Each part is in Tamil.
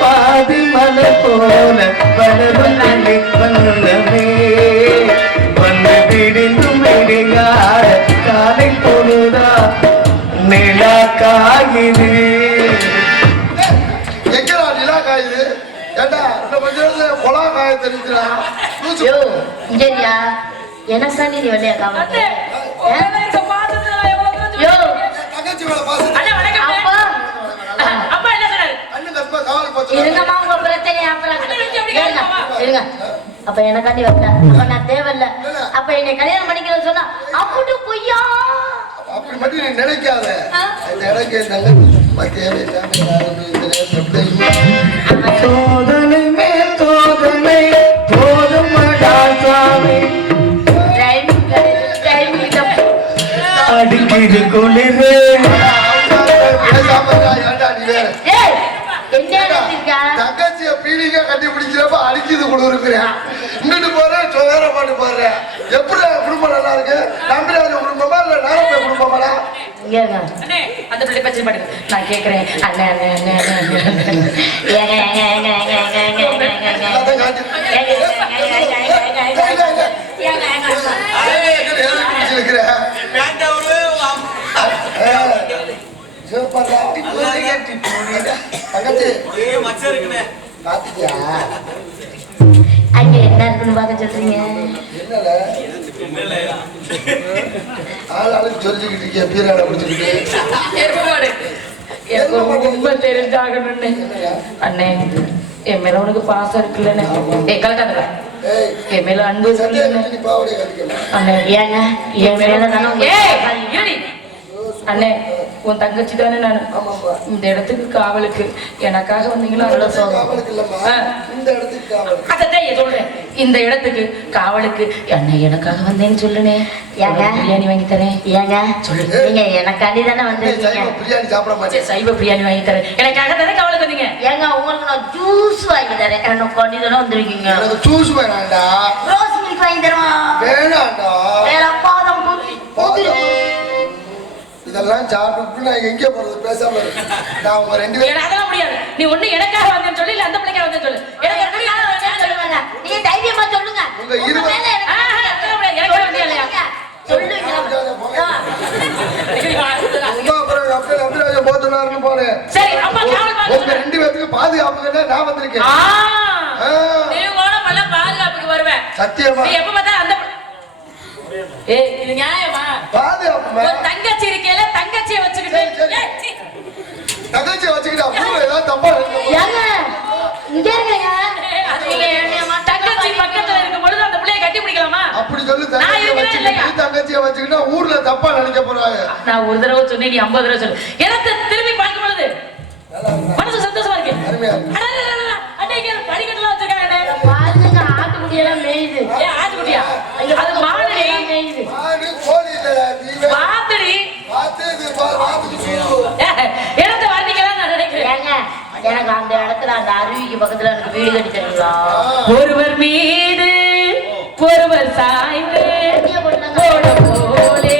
பாதி மலை போல வளரும் வண்ணமே வந்து விடிந்தும் விடியாட காலை பொழுதா நிலா காயுது. எங்கடா நிலா காயுது? ஏண்டா இந்த கொஞ்ச நேரத்துல கொலா காய தெரிஞ்சுடா. யோ இங்கயா எனக்காண்டி நீ வெள்ளையா காம யோ தங்கச்சி மேல பாசம். அப்பா அப்பா என்ன சொன்னாரு? அண்ணன் கஸ்பா காவல் போச்சு. இருங்கம்மா உங்க பிரச்சனை அப்புறம் இருங்க. அப்ப எனக்காண்டி வரல அப்ப நான் தேவையில்ல. அப்ப என்னை கல்யாணம் பண்ணிக்கிறேன்னு சொன்னா அப்படி பொய்யா? அப்படி மட்டும் நீ நினைக்காத. இந்த இடக்கு சோதனை மேல் சோதனை போதும் சாமி அடிக்கிது குளிரே. தங்கச்சிய பீடிக்கா கட்டி பிடிக்கிறப்ப அடிக்குது குளிருக்கிறேன். இங்கிட்டு போறேன் வேற பாட்டு பாடுறேன். எப்படி குடும்பம் நல்லா இருக்கு? நம்பிராஜ குடும்பமா இல்ல நாரப்ப குடும்பமாடா? அந்த பிள்ளை பச்சை பாடுங்க. நான் கேக்குறேன் அண்ணே அண்ணே அண்ணே அங்க என்ன இருக்குன்னு பார்க்க சொல்றீங்க? ஆளாளுக்கு சொல்லிக்கிட்டு இருக்கிய பீராட பிடிச்சிக்கிட்டு ரொம்ப தெரிஞ்சாகணும்னு அண்ணே என் மேல உனக்கு பாசம் இருக்குல்லண்ணே. கலக்காத என் மேல அன்பு அண்ணே. ஏங்க என் மேல தானே அண்ணே உன் தங்கச்சி தானே நான். இந்த இடத்துக்கு காவலுக்கு எனக்காக வந்தீங்கன்னா அவ்வளவு சொல்றேன். இந்த இடத்துக்கு காவலுக்கு என்ன எனக்காக வந்தேன்னு சொல்லுனே. ஏங்க பிரியாணி வாங்கி தரேன். ஏங்க சொல்லு நீங்க எனக்காண்டி தானே வந்திருக்கீங்க. பிரியாணி சாப்பிட மாட்டேன். சைவ பிரியாணி வாங்கி தரேன். எனக்காக தானே காவலுக்கு வந்தீங்க. ஏங்க உங்களுக்கு நான் ஜூஸ் வாங்கி தரேன். எனக்கு தானே வந்திருக்கீங்க. எனக்கு ஜூஸ் வேணாண்டா. ரோஸ் மில்க் வாங்கி தருவா. வேணாண்டா. வேற பாதம் இதெல்லாம் சாப்பிட்டு நான் எங்கே போறது? பேசாம இருக்கு. நான் உங்க ரெண்டு பேரும் அதெல்லாம் முடியாது. நீ ஒண்ணு எனக்காக வந்தேன்னு சொல்லி இல்ல அந்த பிள்ளைக்காக வந்தேன்னு சொல்லு. சொல்லுவாங்க. நீங்க தைரியமா சொல்லுங்க. உங்க இருவர் எனக்கு வந்தியா இல்லையா சொல்லுங்க. சரி அப்பா காவல் உங்க ரெண்டு பேருக்கு பாதுகாப்புக்கு நான் வந்திருக்கேன். நீ கூட பாதுகாப்புக்கு வருவேன் சத்தியமா. நீ எப்ப பார்த்தா அந்த இது நியாயமா? பாதுகாப்பு தங்கச்சி இருக்கேல தங்கச்சியை வச்சுக்கிட்டு தங்கச்சியை வச்சுக்கிட்டு அப்புறம் ஏதாவது தப்பா ஏங்க இங்க இருக்கீங்க. தங்கச்சி பக்கத்துல இருக்கும் பொழுது அந்த பிள்ளைய கட்டி பிடிக்கலாமா? அப்படி சொல்லி தங்கச்சியை வச்சுக்கிட்டா ஊர்ல தப்பா நினைக்க போறாங்க. நான் ஒரு தடவை சொன்னேன், நீ 50 தடவை சொல்லு. எனக்கு திரும்பி பார்க்கும் பொழுது மனசு சந்தோஷமா இருக்கு. படிக்கட்டுலாம் வச்சிருக்காங்க. பாருங்க ஆட்டுக்குட்டியெல்லாம் மேயுது. ஆட்டுக்குட்டியா? அது மாடுடி. கோழி இல்ல பாத்துடி. இடத்த வார்த்தைக்கெல்லாம் நான் நினைக்கிறேன். எனக்கு அந்த இடத்துல அந்த அருவிக்கு பக்கத்துல எனக்கு வீடு கட்டி தருவீங்களா? ஒருவர் மீது ஒருவர் சாய்ந்து போலே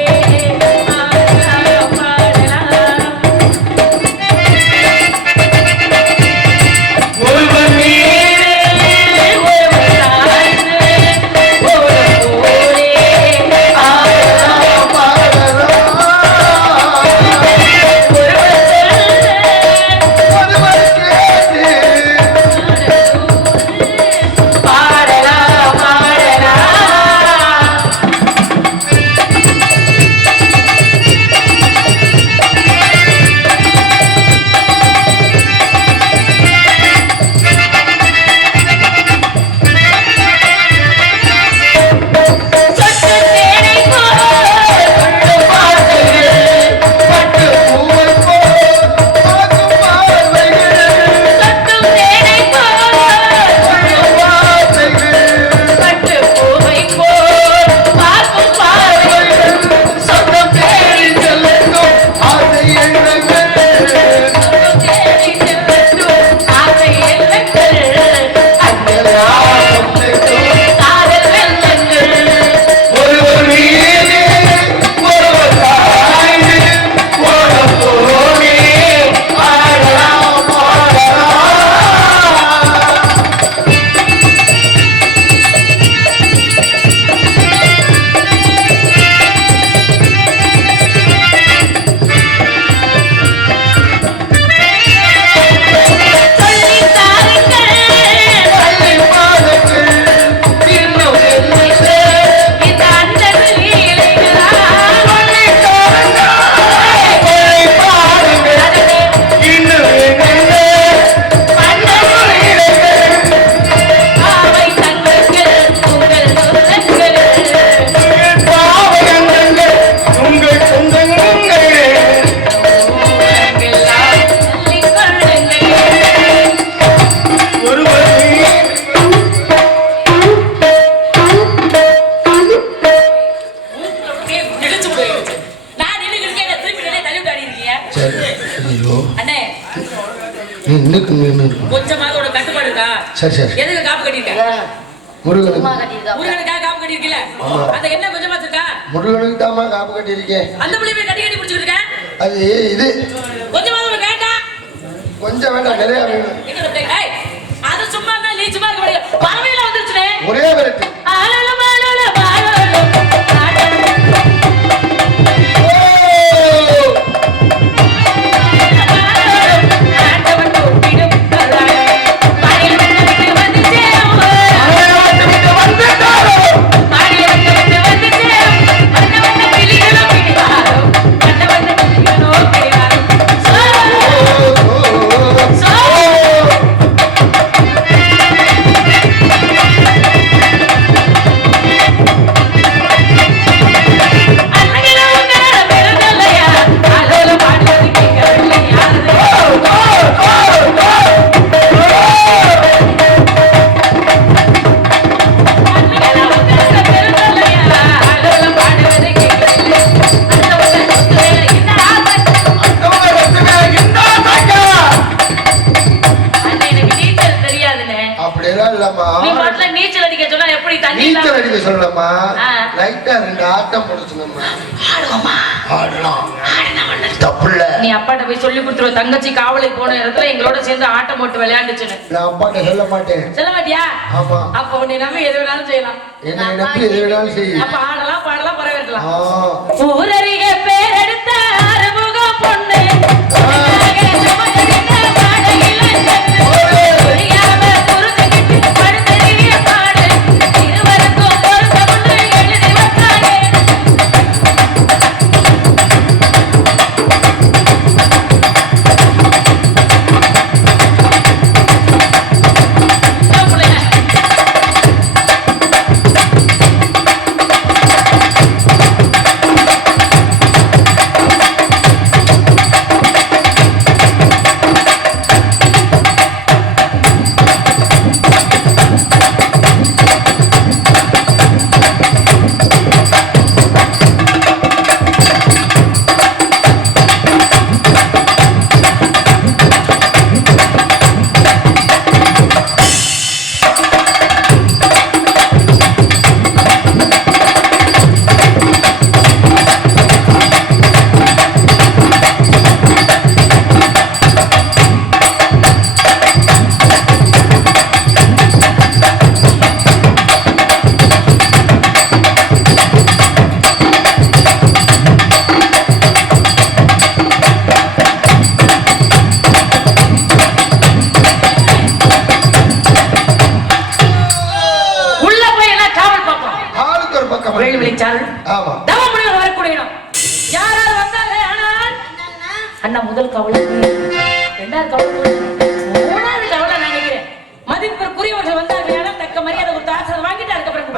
முன்னுக்கு நின்று இருக்கும். கொஞ்சமாக ஒரு கட்டுப்பாடு இருக்கா? சரி சரி. எதுக்கு காப்பு கட்டியிருக்க? முருகனுக்கு சும்மா கட்டியிருக்கா. முருகனுக்காக காப்பு கட்டியிருக்கல? அந்த என்ன கொஞ்சமா இருக்கா? முருகனுக்கு தாமா காப்பு கட்டியிருக்கேன். அந்த புள்ளி போய் கட்டி பிடிச்சிட்டு இருக்க? அது இது கொஞ்சமாக ஒரு கேட்டா கொஞ்சம் வேண்டாம், நிறைய வேணும். அது சும்மா தான் நீ சும்மா இருக்க முடியாது. பறவையில வந்துருச்சுனே ஒரே விரட்டு. நீச்சல் அடிக்க சொல்லலாமா? லைட்டா 2 ஆட்டம் போடுச்சுங்கம்மா. ஆடலாம். தப்புல. நீ அப்பாட்ட போய் சொல்லி கொடுத்துருவ. தங்கச்சி காவலுக்கு போன இடத்துல எங்களோட சேர்ந்து ஆட்டம் போட்டு விளையாண்டுச்சுன்னு. நான் அப்பாட்ட சொல்ல மாட்டேன். சொல்ல மாட்டியா? ஆமா. அப்ப உன்னை நம்பி எது வேணாலும் செய்யலாம். என்ன நம்பி எது வேணாலும் செய்ய. அப்ப ஆடலாம், பாடலாம், பரவேற்கலாம். ஊரறிய பேரெடுத்த அறுமுக பொண்ணு அண்ணா முதல் கவலை, 2வது கவலை, 3வது கவலை நினைக்கிறேன். மதிப்பிற்குரியவர்கள் வந்தார்கள், தக்க மரியாதை கொடுத்து ஆசை வாங்கிட்டு அதுக்கப்புறம்